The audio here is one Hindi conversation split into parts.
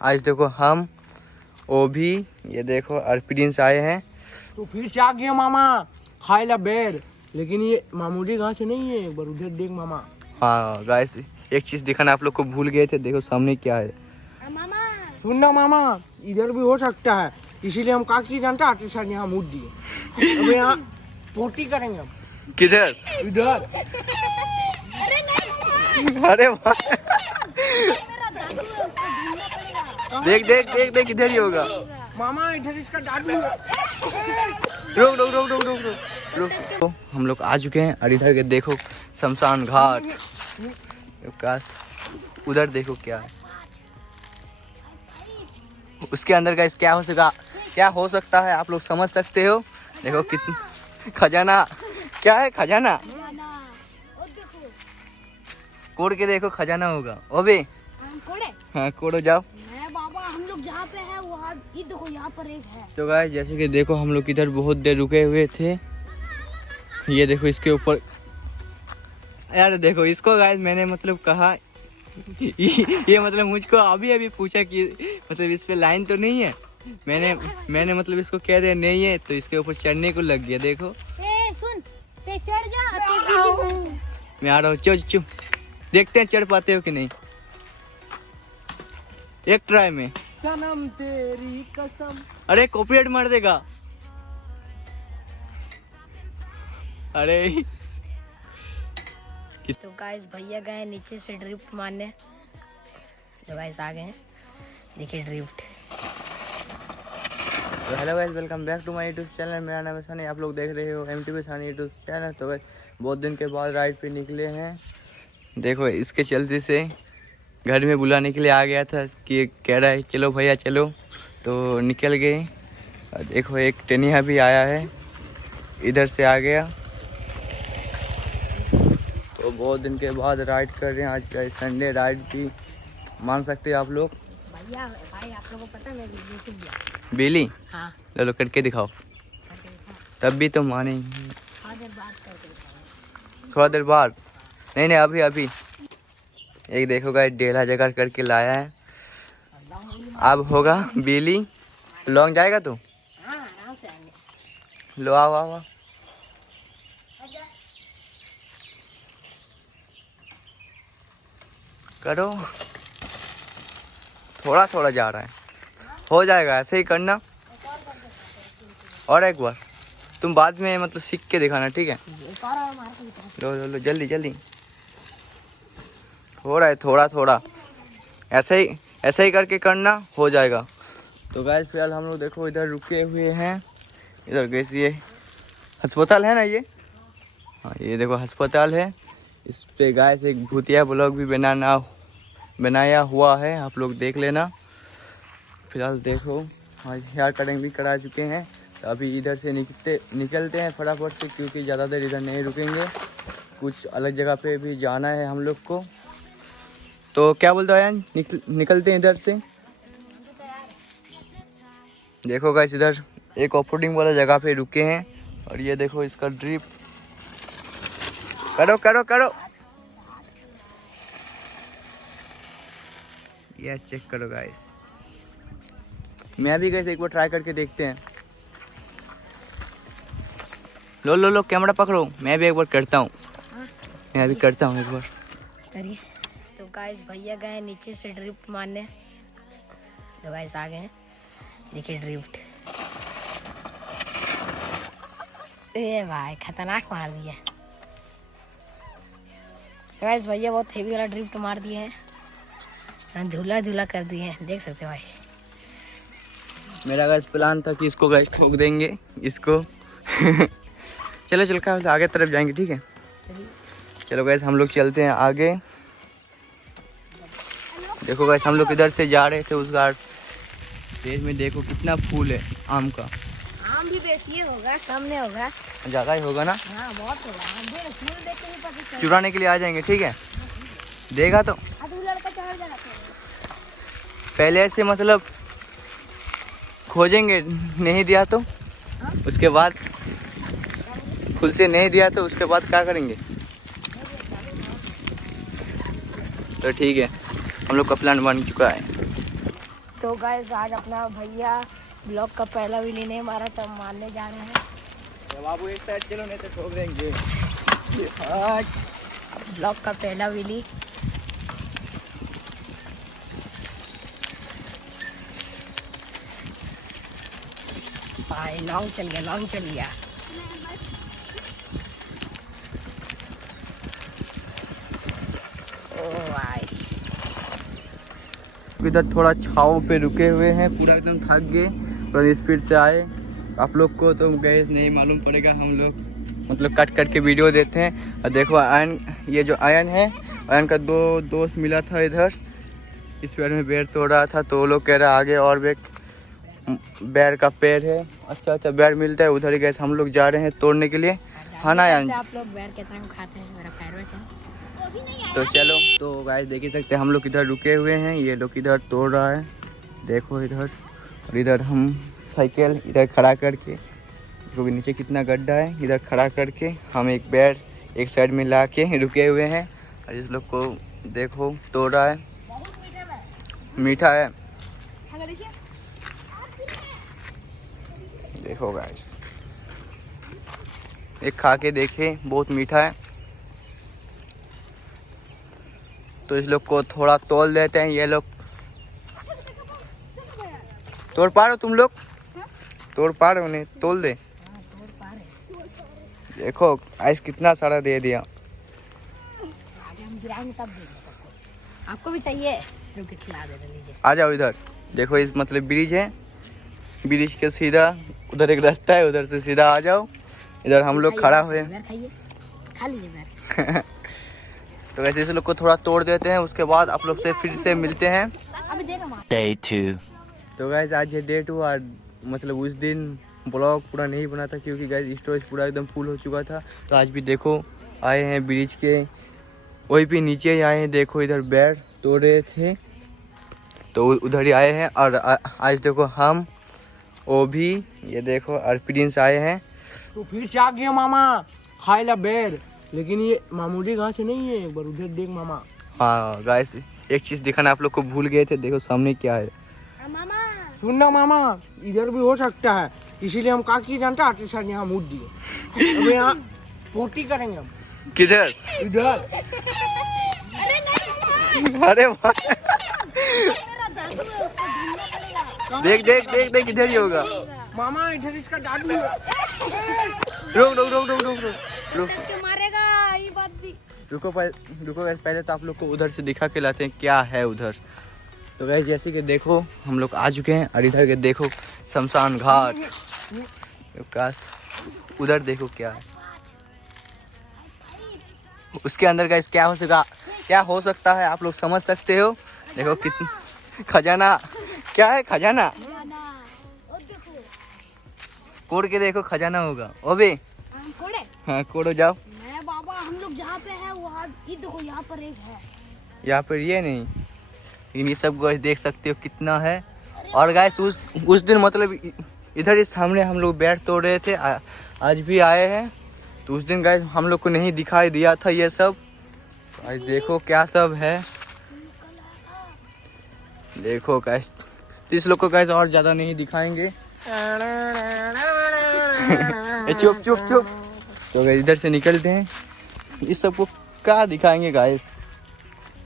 आज देखो हम वो भी ये देखो और प्रिंस आए हैं। तो फिर से आ गया मामा खाए ला बेर, लेकिन ये मामूली घास नहीं है, एक बार उधर देख मामा। हाँ गाइस एक चीज दिखाना आप लोग को भूल गए थे, देखो सामने क्या है। मामा सुन ना मामा, इधर भी हो सकता है, इसीलिए हम काकी जानता आटे साथ यहाँ मूड दिए। अब यहाँ पोटी करेंगे हम। किधर? इधर। अरे नहीं अरे वाह देख देख देख देख इधर ही होगा। मामा इधर इसका दादू। रुक रुक रुक रुक रुक रुक रुक। तो हम लोग आ चुके हैं और इधर के देखो शमशान घाट। काश उधर देखो क्या है उसके अंदर का, क्या हो सकता है आप लोग समझ सकते हो। देखो कितना खजाना, क्या है खजाना, और देखो कोड़ के देखो खजाना होगा। ओबे हम कोड़े। हाँ कोड़ो जाओ। मैं बाबा हम लोग जहाँ पे है वहाँ ये देखो यहाँ पर एक है। तो गाइस जैसे कि देखो हम लोग इधर बहुत देर रुके हुए थे। ये देखो इसके ऊपर यार देखो इसको गाइस मैंने मतलब कहा ये मतलब मुझको अभी अभी पूछा कि मतलब इस पे लाइन तो नहीं है। मैंने मतलब इसको कह दिया नहीं है, तो इसके ऊपर चढ़ने को लग गया। देखो ए सुन ते चढ़ जा ते मैं आ रहा हूँ। चुप चुप देखते हैं चढ़ पाते हो कि नहीं, एक ट्राई में। सनम तेरी कसम। अरे कॉपीराइट मार देगा। अरे तो गाइस भैया गए नीचे से ड्रिफ्ट मारने, तो गाइस आ गए हैं, देखिए ड्रिफ्ट। तो hello guys welcome back to my YouTube channel. मेरा नाम है सनी, आप लोग देख रहे हो MTV सनी यूट्यूब चैनल। तो गाइस बहुत दिन के बाद राइड पे निकले हैं। देखो इसके चलते से घर में बुलाने के लिए आ गया था कि कह रहा है चलो भैया चलो, तो निकल गए। और देखो एक टेनिया भी आया है, इधर से आ गया। तो बहुत दिन के बाद राइड कर रहे हैं। आज का संडे राइड भी मान सकते हैं आप लोग। भैया भाई आप लोगों को पता है मैं बिजली से गया। बेली हाँ लो करके दिखाओ, तब भी तो मानेंगे। थोड़ा देर बाद नहीं नहीं अभी अभी। एक देखो गाइस डेला जगह करके लाया है। अब होगा बेली लॉन्ग जाएगा तो हाँ आराम से आएंगे। लो आओ आओ आओ। करो थोड़ा थोड़ा जा रहा है, हो जाएगा ऐसे ही करना। और एक बार तुम बाद में मतलब सीख के दिखाना, ठीक है। लो लो लो जल्दी जल्दी, हो रहा है थोड़ा थोड़ा, ऐसे ही करके करना, हो जाएगा। तो गाइस फिलहाल हम लोग देखो इधर रुके हुए हैं। इधर कैसी ये अस्पताल है ना, ये हाँ ये देखो अस्पताल है। इस पे गाइस एक भूतिया ब्लॉग भी बनाया हुआ है, आप लोग देख लेना। फिलहाल देखो आज हेयर कटिंग भी करा चुके हैं। तो अभी इधर से निकलते हैं फटाफट से, क्योंकि ज़्यादा देर इधर नहीं रुकेंगे, कुछ अलग जगह पे भी जाना है हम लोग को। तो क्या बोलते हो यार, निकलते हैं इधर से। देखो गाइस इधर एक ऑफरोडिंग वाला जगह पे रुके हैं, और ये देखो इसका ड्रिप। करो करो करो, यस चेक करो गाइस। मैं भी गाइस एक बार ट्राई करके देखते हैं। लो लो लो कैमरा पकड़ो, मैं भी एक बार करता हूँ। मैं भी करता हूँ एक बार। करिए। तो गाइस भैया गए नीचे से ड्रिफ्ट मारने, तो गाइस आ गए हैं, देखिए ड्रिफ्ट। ए भाई खतरनाक मार दिया। तो गाइस भैया बहुत हेवी वाला ड्रिफ्ट मार दिए हैं, धुला धुला कर दिए हैं, देख सकते हो भाई। मेरा गाइस प्लान था कि इसको गाइस ठोक देंगे इसको चलो चल का आगे तरफ जाएंगे, ठीक है। चलो गाइस हम लोग चलते हैं आगे। देखो गाइस हम लोग इधर से जा रहे थे उस घाट पेड़ में, देखो कितना फूल है आम का। आम भी बेसिए होगा, कम नहीं होगा, ज़्यादा ही होगा ना। हाँ बहुत होगा। हम फूल देख के भी पता चला। चुराने के लिए आ जाएंगे, ठीक है। देखा तो लड़का चढ़ जाना पहले ऐसे मतलब खोजेंगे, नहीं दिया तो उसके बाद खुद से नहीं दिया तो उसके बाद क्या करेंगे। तो ठीक है हम लोग का प्लान बन चुका है। तो गाइस आज अपना भैया ब्लॉग का पहला विली नहीं मारा तो मारने जा रहे हैं। तो बाबू एक साइड चलो नहीं तो ठोक देंगे। ब्लॉग का पहला विली। भाई लॉन्ग चल गया। ओ भाई इधर थोड़ा छाव पे रुके हुए हैं, पूरा एकदम थक गए, थोड़ा स्पीड से आए। आप लोग को तो गैस नहीं मालूम पड़ेगा, हम लोग मतलब कट के वीडियो देते हैं। और देखो आयन, ये जो आयन है, आयन का 2 दोस्त मिला था इधर, इस पेड़ में बेर तोड़ रहा था, तो वो लोग कह रहा आगे और बेर का पेड़ है, अच्छा बेर मिलता है उधर ही। गैस हम लोग जा रहे हैं तोड़ने के लिए। हाँ ना आयन? आप लोग बैर कितना खाते हैं, मेरा फेवरेट है। तो चलो, तो गाइस देख ही सकते हैं हम लोग इधर रुके हुए हैं, ये लोग इधर तोड़ रहा है, देखो इधर। और इधर हम साइकिल इधर खड़ा करके, क्योंकि नीचे कितना गड्ढा है, इधर खड़ा करके हम एक बेर एक साइड में ला के रुके हुए हैं। और इस लोग को देखो तोड़ रहा है, मीठा है, देखो गाइस, एक खा के देखे, बहुत मीठा है। तो इस लोग को थोड़ा तोल देते हैं। ये लोग तोड़ पा रहे हो, तुम लोग तोड़ पा रहे हो, उन्हें तोल दे। देखो आइस कितना सारा दे दिया। आगे हम गिराएंगे तब देंगे सबको। आपको भी चाहिए? रुक के खिला दे, लीजिए। आ जाओ इधर, देखो इस मतलब ब्रिज है, ब्रिज के सीधा उधर एक रास्ता है, उधर से सीधा आ जाओ। इधर हम लोग खड़ा हुए हैं। खा लीजिए बैर। तो वैसे इस लोग को थोड़ा तोड़ देते हैं, उसके बाद आप लोग से फिर से मिलते हैं। Day 2. तो गैस आज है Day 2 और मतलब उस दिन ब्लॉग पूरा नहीं बना था, क्योंकि गैस स्टोरेज पूरा एकदम फुल हो चुका था। तो आज भी देखो आए हैं ब्रिज के वही पे नीचे ही आए हैं, देखो इधर बेर तोड़ रहे थे तो उधर ही आए हैं। और आज देखो हम वो भी, ये देखो और प्रिंस आए हैं। तो फिर से आ गया मामा खाए ला बेर, लेकिन ये मामूली घास नहीं है, एक बार उधर देख मामा। हाँ गाइस, एक चीज़ दिखाना आप लोग को भूल गए थे, देखो सामने क्या है। सुनना मामा, इधर भी हो सकता है, इसीलिए हम का की जानते आर्टिस्ट यहाँ मूड दिए। अब यहाँ पोटी करेंगे हम। किधर? इधर। अरे भाई देख देख देख देख, इधर ही होगा मामा, इधर इसका दादू है। रुक रुक रुक रुक रुक रुक रुक मारेगा ये बात भी। रुको पहले तो आप लोग को उधर से दिखा के लाते हैं क्या है उधर। तो गाइस जैसे कि देखो हम लोग आ चुके हैं, और इधर के देखो शमशान घाट, काश उधर देखो क्या है उसके अंदर। गाइस क्या हो सकता है आप लोग समझ सकते हो। देखो कितना खजाना, क्या है खजाना, कोड़ के देखो खजाना होगा। ओबे हाँ कोड़ो जाओ। मैं बाबा, हम लोग जहाँ पे है वहाँ ये देखो, यहाँ पर एक है। यहाँ पर ये नहीं, लेकिन ये सब गाइस देख सकते हो कितना है। और गाइस उस दिन मतलब इधर इस सामने हम लोग बैठ तोड़ रहे थे, आज भी आए हैं। तो उस दिन गाइस हम लोग को नहीं दिखाई दिया था ये सब। आज देखो क्या सब है, देखो गाइस। इस लोग को गाइस और ज्यादा नहीं दिखाएंगे। चुप चुप चुप। तो गाइस इधर से निकलते हैं, इस सबको क्या दिखाएंगे गाइस।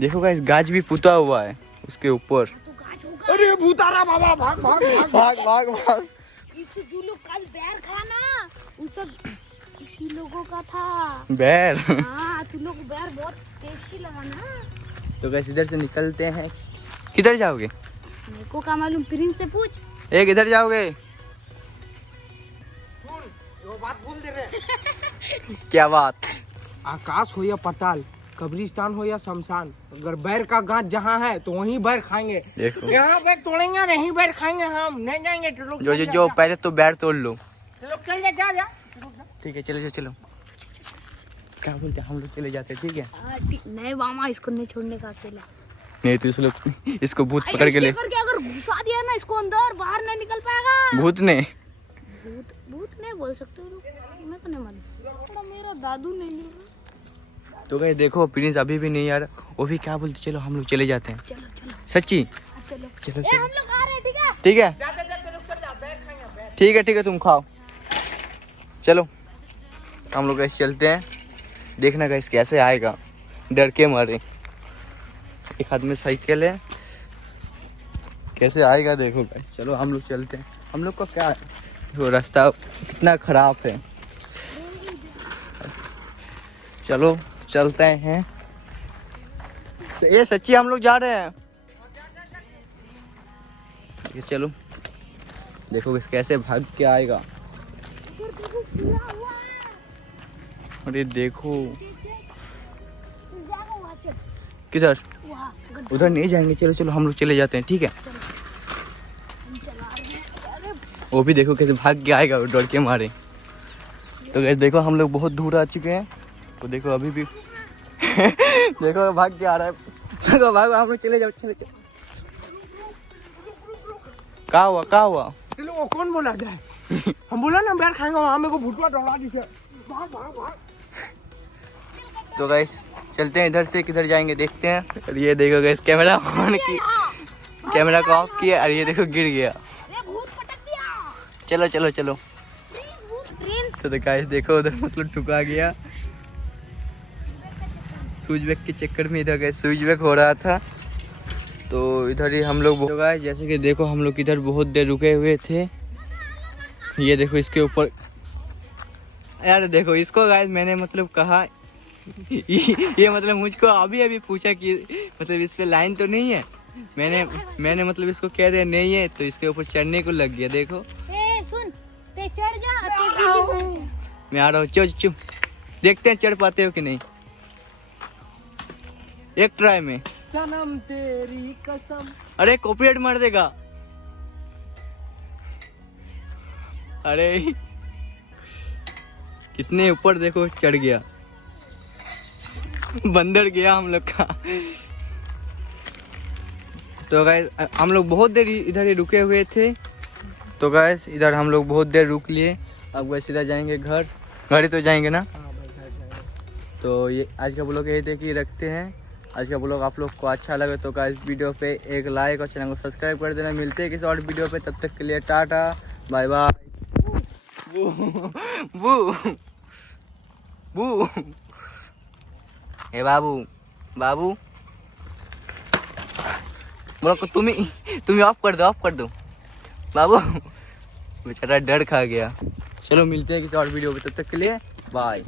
देखो गाइस गाज भी पुता हुआ है उसके ऊपर। अरे भूतारा बाबा, भाग भाग भाग भाग भाग भाग। जो लोग कल बैर खाना वो सब किसी लोगों का था। बैर हाँ, तुम लोग बैर बहुत टेस्टी लगा ना। तो गाइस इधर से निकलते हैं। किधर जाओगे? मेरे को क्या मालूम, प्रिंस से पूछ। एक इधर जाओगे? वो बात भूल दे रहे। क्या बात? आकाश हो या पताल, कब्रिस्तान हो या शमशान, अगर बैर का गांठ जहाँ है तो वहीं बैर खाएंगे। देखो यहाँ बैर तोड़ेंगे, नहीं बैर खाएंगे, हम नहीं जाएंगे। तो लोग जो पहले तो बैर तोड़ लो। लोग चल जा। ठीक है चलो। क्या बोलते हैं हम लोग चले जाते हैं, ठीक है? नहीं मामा, इसको नहीं छोड़ने का अकेला। नहीं तो इसको भूत पकड़ के ले। अगर घुसा दिया ना इसको अंदर, बाहर नहीं निकल पाएगा। भूत ने? भूत नहीं बोल सकते हो, मेरे को नहीं मालूम। मेरा दादू नहीं मिल रहा। तो गाइस देखो प्रिंस अभी भी नहीं आ रहा, वो भी क्या बोलते, चलो हम लोग चले जाते हैं। चलो सच्ची चलो चलो हम लोग आ रहे हैं। ठीक है ठीक है तुम खाओ। चलो हम लोग ऐसे चलते हैं, देखना गाइस कैसे आएगा, डर के मारे। एक हाथ में साइकिल है, कैसे आएगा देखो गाइस। चलो हम लोग चलते हैं। हम लोग को क्या है, वो रास्ता कितना खराब है। चलो चलते हैं। ये सच्ची हम लोग जा रहे हैं। ये चलो देखो इस कैसे भाग के आएगा। अरे देखो किधर, उधर नहीं जाएंगे। चलो चलो हम लोग चले जाते हैं, ठीक है। वो भी देखो कैसे भाग के आएगा, डर के मारे। तो गाइस देखो हम लोग बहुत दूर आ चुके हैं। तो देखो अभी भी देखो भाग के आ रहा है। भागो भागो हम लोग चले जाओ, चले जाओ। क्या हुआ क्या हुआ? चलो वो कौन बोला जाए? हम बोला ना बैर खाएंगे, वहाँ मेरे को भुटवा डरा दी है। भाग भाग भाग। तो गाइस चलते हैं इधर से, किधर जाएंगे देखते हैं। और ये देखो गाइस कैमरा ऑन की, कैमरा को ऑफ किया और ये देखो गिर गया। चलो चलो चलो। तो गाइस देखो उधर मतलब ठुका गया। स्विच बैक के चक्कर में इधर गाइस स्विच बैक हो रहा था, तो इधर ही हम लोग गाइस जैसे कि देखो हम लोग इधर बहुत देर रुके हुए थे। ये देखो इसके ऊपर, यार देखो इसको गाइस मैंने मतलब कहा ये मतलब मुझको अभी अभी पूछा कि मतलब इस पे लाइन तो नहीं है। मैंने मतलब इसको कह दिया नहीं है, तो इसके ऊपर चढ़ने को लग गया। देखो सुन ते चढ़ जा। मैं आ रहा हूँ, चुप देखते हैं चढ़ पाते हो कि नहीं, एक ट्राई में। सनम तेरी कसम। अरे कॉपीराइट मार देगा। अरे कितने ऊपर देखो चढ़ गया, बंदर गया हम लोग का। तो गाइस हम लोग बहुत देर इधर ही रुके हुए थे। तो गाइस इधर हम लोग बहुत देर रुक लिए। अब गाइस सीधा जाएंगे घर ही तो जाएंगे ना। तो ये आज का ब्लॉग यही थे कि रखते हैं। आज का ब्लॉग आप लोग को अच्छा लगे तो गाइस वीडियो पे एक लाइक और चैनल को सब्सक्राइब कर देना। मिलते हैं किसी और वीडियो पे, तब तक के लिए टाटा बाय बाय। बू बू बू हे बाबू बाबू ब्लॉग को तुम ही ऑफ कर दो बाबू। बेचारा डर खा गया। चलो मिलते हैं किसी और वीडियो पे, तब तक के लिए बाय।